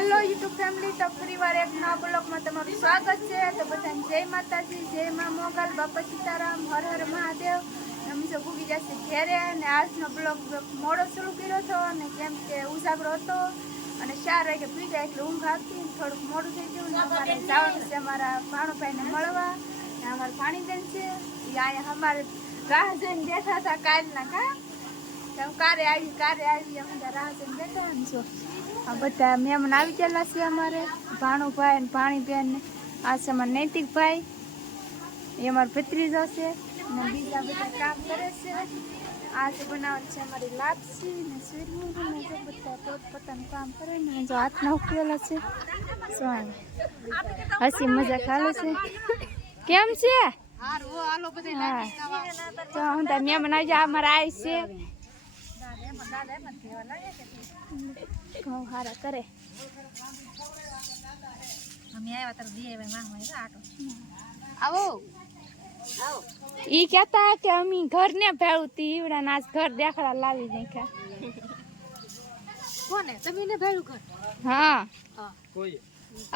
Hello YouTube family, તો ફરીવાર એક નવા બ્લોગમાં તમારું સ્વાગત છે. તો બધાને જય માતાજી, જય મા મોગલ, બાપા સીતારામ, હર હર મહાદેવ. અમે તો ભૂગી જશે ઘેરે અને આજનો બ્લોગ મોડો શરૂ કર્યો હતો અને કેમ કે ઉજાગરો હતો અને 4 વાગે પી જાય એટલે ઊંઘ આવતી, થોડુંક મોડું થઈ ગયું. અમારે જવાનું છે અમારા ભાણુભાઈને મળવા. અમારે પાણીબેન છે એ અહીંયા અમારે રાહ જોઈને બેઠા હતા કાલના. કારે આવી અમે રાહ જોઈને બેઠા ને જો આ બધા મહેમાન આવી ગયેલા છે અમારે ભાણુભાઈ અને ભાણીબેન ને. આ છે અમારા નૈતિકભાઈ, એ અમારા ભત્રીજો છે અને બીજા બધા કામ કરે છે. આ જે બનાવવાનું છે અમારી લાપસી ને સુરમું ને જો બધા પોતપોતાનું કામ કરે ને જો હાથના ઉકેલા છે. શું હસી મજા ખાલે છે. કેમ છે? તો હું તો મહેમાન આવી જાય અમારા આવી છે. ઘઉં હારા કરે. ઈ કેતા કે અમે ઘર ને ભેળું તી ઈવડા નાચ ઘર દેખડા લાવી નાખ્યા. કોને તમે ને ભેળું ઘર? હા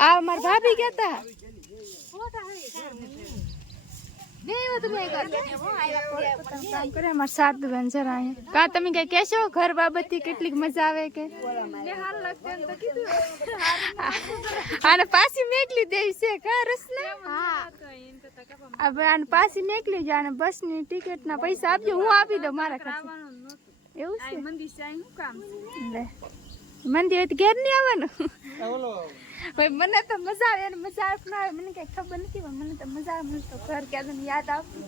આ માર ભાભી કેતા તમે કઈ કેશો ઘર બાબત કેટલીક મજા આવે કે? આને પાછી મેકલી દેવી છે કા રસના? પાછી મેકલી જાય અને બસ ની ટિકિટ ના પૈસા આપજો, હું આપી દઉં મારા ખર્ચે. એવું છે? મંદિર હોય તો ઘેર નહીં આવવાનું? મને તો મજા આવે અને મજા આવે ના આવે મને કઈ ખબર નથી, પણ મને તો મજા આવે. મને તો ઘર ક્યાં યાદ આવતું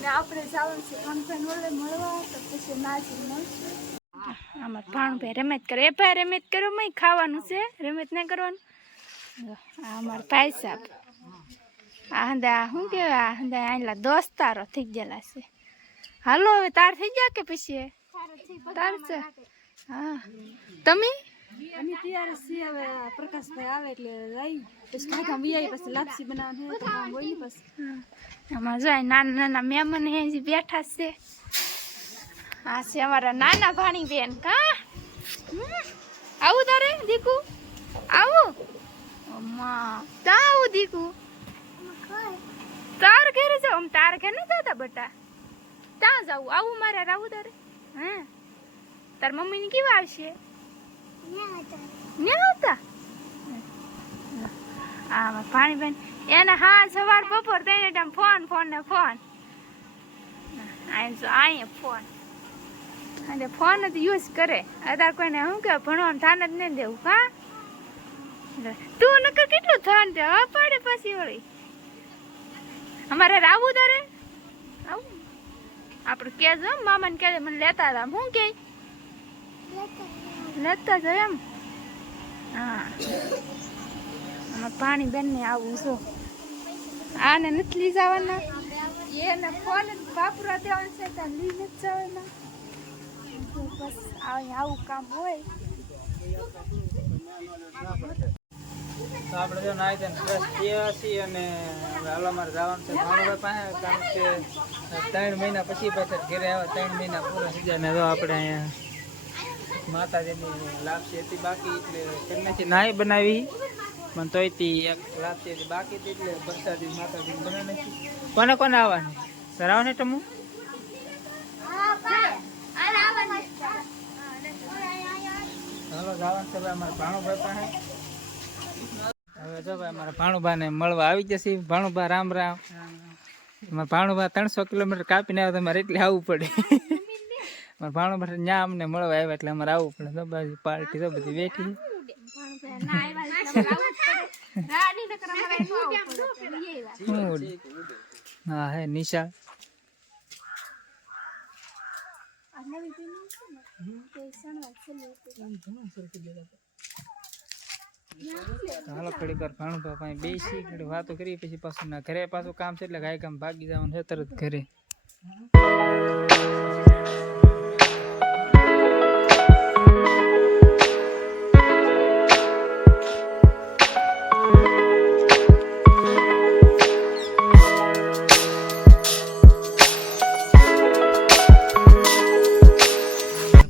ને આપણે જવાનું છે ભાણભાઈ મળવા, તો પછી નાચી મળશું. આમાં ભાણભાઈ રમત કરો. એ ભાઈ રમત કરો, મેં ખાવાનું છે, રમત નહીં કરવાનું. આ અમારા ભાઈ સાહેબ આ હંદા શું કહેવાય, આ હંદા આટલા દોસ્તારો થઈ ગયેલા છે. હાલો હવે તાર થઈ ગયા કે પછી તાર છે? હા તમે અમે તૈયાર છીએ. હવે પ્રકાશભાઈ આવે એટલે લઈ પછી કાકા વી પછી લાપસી બનાવવાની તો કામ હોય ને પછી આમાં જો નાના નાના મહેમાન હજી બેઠા છે. આ છે અમારા નાના ભાણી બેન. કા આવું તારે દીકુ? આવું આવું દીકુ તાર ઘરે જાવ? તાર ઘરે નથી જતા બટા, ત્યાં જવું. આવું મારે આવું તારે? હા તાર મમ્મી ને કેવા આવશે? આમાં પાણીબેન એને હા સવાર બપોર ત્રણ ટાઈમ ફોન ને ફોન. અહીંયા ફોન અને ફોન જ યુઝ કરે. અત્યારે કોઈને શું કે ભણવાનું થાન જ નહીં દેવું. હા તું નકર કેટલું થાન દે હા પાડે પછી વળી. અમારે આવું તારે આવું? આપડે કેજો મામાને કે મને લેતા હતા. શું કે લેતા જ એમ? હા આમાં પાણી બેન ને આવું છો. આને નથી લઈ જવાના, એને ફોન વાપરવા દેવાનું છે ત્યાં લઈ નથી જવાના. બસ આવું કામ હોય. તો આપણે જો નાઈ ધોઈને ફ્રેશ થયા છીએ અને હાલ અમારે જવાનું છે ભાણુભાઈ પાસે, કારણ કે 3 મહિના પછી પાછા ઘરે આવે. 3 મહિના પૂરા થઈ જાય ને જો આપણે અહીંયા માતાજીની લાપસી હતી બાકી એટલે પહેલેથી નાઈ બનાવી, પણ તોય તી એક લાપસી હતી બાકી હતી એટલે પ્રસાદી માતાજીને બનાવી નાખી. કોને કોને આવવાની સર? આવને તમુ હાલો જવાનું છે ભાઈ અમારા ભાણુભાઈ પાસે. હવે જો ભાઈ અમારા ભાણુભા ને મળવા આવી જશે. ભાણુભા રામ રામ. અમારા ભાણુભા 300 કિલોમીટર કાપીને આવે તમારે એટલે આવવું પડે. અમારા ભાણુભા ત્યાં અમને મળવા આવ્યા એટલે અમારે આવવું પડે. તો બાજુ પાર્ટી તો બધી બેઠી. હા હે નિશા હાલો થોડીક વાર ભાણુભા પાસે બેસી ઘડી વાતો કરી પછી પાછું ના ઘરે પાછું કામ છે એટલે ગાય કામ ભાગી જવાનું છે તરત ઘરે.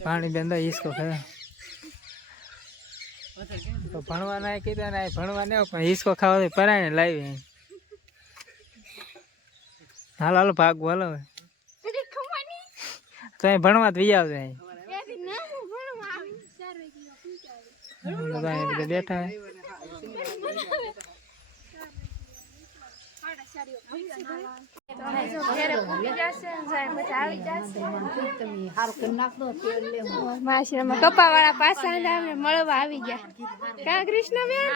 पानी बंदा इसको है તો ભણવા ના કીધા ને ભણવા ને પણ હિસકો ખાવા તો પરાણે લાવી હાલો હાલો ભાગવું હાલો તો અહીં ભણવા તો વી આવશે બધા બેઠા માસીમાં કપા વાળા પાછા મળવા આવી ગયા કા કૃષ્ણ બેન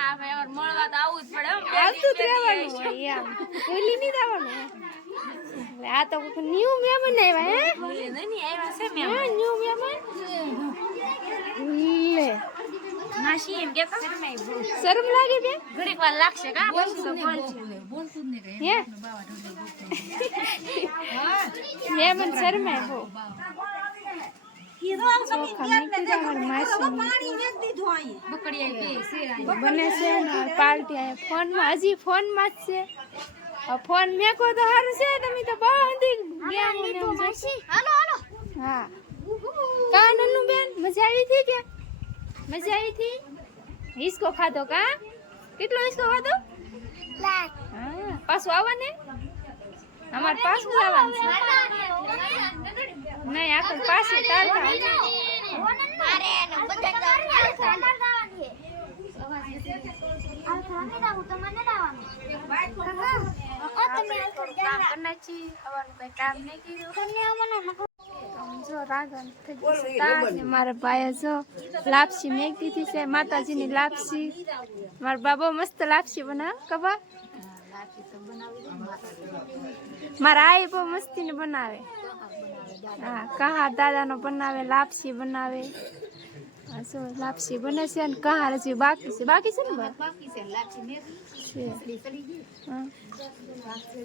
આવતું જ રહેવાનું હોય એમ ભૂલી નહીં જવાનું એટલે આ તો ન્યુ મહેમાન આવ્યા હે ન્યુ મહેમાન લે માસી એમ કે શરમ લાગે બેન ઘડીક વાર લાગશે કા હે મહેમાન શરમાય બહુ બને છે ને પાર્ટી ફોનમાં હજી ફોનમાં જ છે ફોન મેકો તો સારું છે તમે તો બહુ હા કા નન્નુ બેન મજા આવી હતી કે મજા આવી હતી હિસકો ખાધો કા કેટલો હિસકો ખાધો હા પાછું આવવાને અમારે પાછું આવવાનું છે નહીં આખું પાસે તારતા મારા ભાઈ જો લાપસી મેં દીધી છે માતાજીની લાપસી મારા બાબો મસ્ત લાપસી બનાવ કબા મારા આઈ બહુ મસ્તી ને બનાવે હા કહાર દાદાનો બનાવે લાપસી બનાવે જો લાપસી બને છે ને કહાર હજી બાકી છે ને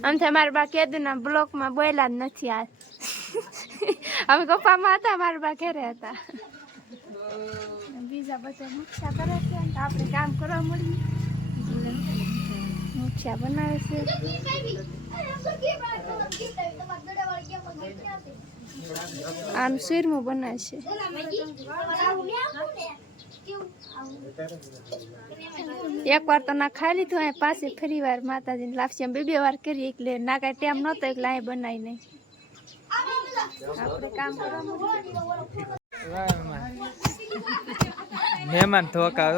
આમ થાય મારા બા કેદુના બ્લોકમાં બોયલા જ નથી આ અમે કપામાં હતા મારા બા ઘરે હતા બીજા બધા મુખ્યા કરે છે ને આપણે કામ કરવા મળીએ મુખ્યા બનાવે છે આનું શીરમું બનાવે છે એક વાર તો ના ખાઈ લીધું અહીં પાસે ફરી વાર માતાજીની લાપસી બે વાર કરી એટલે ના કાંઈ ટાઈમ નહોતો એટલે અહીં બનાવી નહીં આપણે કામ કરવા મહેમાન ધોકા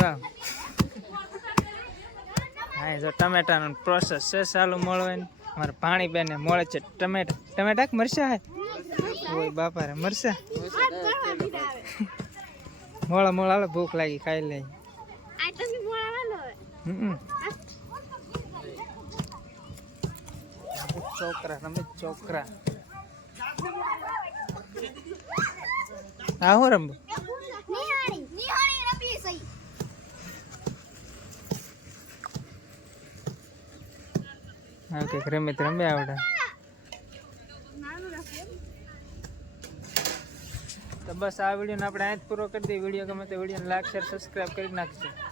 હા જો ટમેટાનો પ્રોસેસ છે ચાલુ મળવાની મારે પાણી બેને મળે છે ટમેટા કે મરચા હે ઓય બાપા રે મરચા મોળા હાલો ભૂખ લાગી ખાઈ લે છોકરા હા હું રમવું હા કે રમે આવડે તો બસ આ વિડીયો આપણે અહીં જ પૂરો કરી દઈએ વિડીયો ગમે તો વિડીયોને લાઈક શેર સબસ્ક્રાઈબ કરી નાખજો